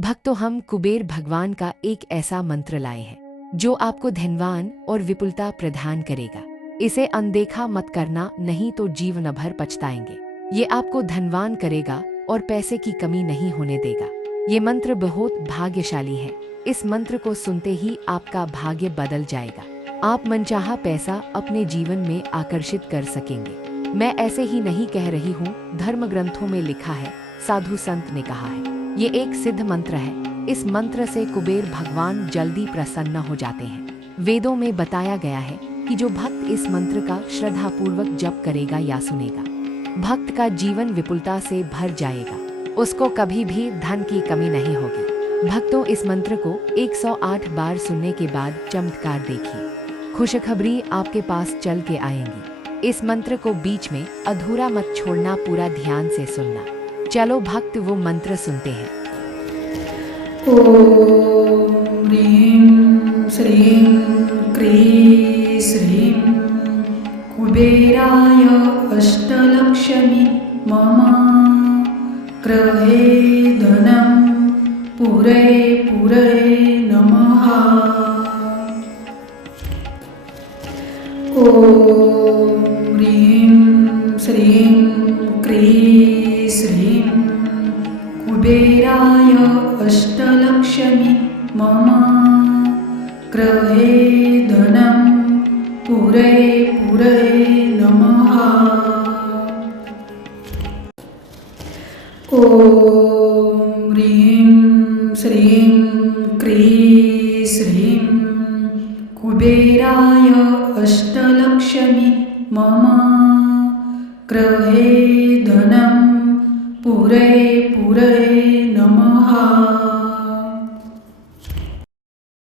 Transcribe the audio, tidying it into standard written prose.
भक्तों, हम कुबेर भगवान का एक ऐसा मंत्र लाए हैं जो आपको धनवान और विपुलता प्रदान करेगा। इसे अनदेखा मत करना, नहीं तो जीवन भर पछताएंगे। ये आपको धनवान करेगा और पैसे की कमी नहीं होने देगा। ये मंत्र बहुत भाग्यशाली है। इस मंत्र को सुनते ही आपका भाग्य बदल जाएगा। आप मनचाहा पैसा अपने जीवन में आकर्षित कर सकेंगे। मैं ऐसे ही नहीं कह रही हूँ, धर्म ग्रंथों में लिखा है, साधु संत ने कहा है। ये एक सिद्ध मंत्र है। इस मंत्र से कुबेर भगवान जल्दी प्रसन्न हो जाते हैं। वेदों में बताया गया है कि जो भक्त इस मंत्र का श्रद्धापूर्वक जप करेगा या सुनेगा, भक्त का जीवन विपुलता से भर जाएगा। उसको कभी भी धन की कमी नहीं होगी। भक्तों, इस मंत्र को 108 बार सुनने के बाद चमत्कार देखिए। खुशखबरी आपके पास चल के आएंगी। इस मंत्र को बीच में अधूरा मत छोड़ना, पूरा ध्यान से सुनना। चलो भक्त, वो मंत्र सुनते हैं। ओम ह्रीं श्रीं क्रीं श्रीं कुबेराय अष्टलक्ष्मी मम गृहे धनं पुरे पुरे नमः। ओम ह्रीं श्रीं क्रीं श्रीं कुबेराय अष्टलक्ष्मी मम गृहे धनं पुरे पुरे नमः। ओम ह्रीं श्रीं क्रीं श्रीं कुबेराय अष्टलक्ष्मी मम गृहे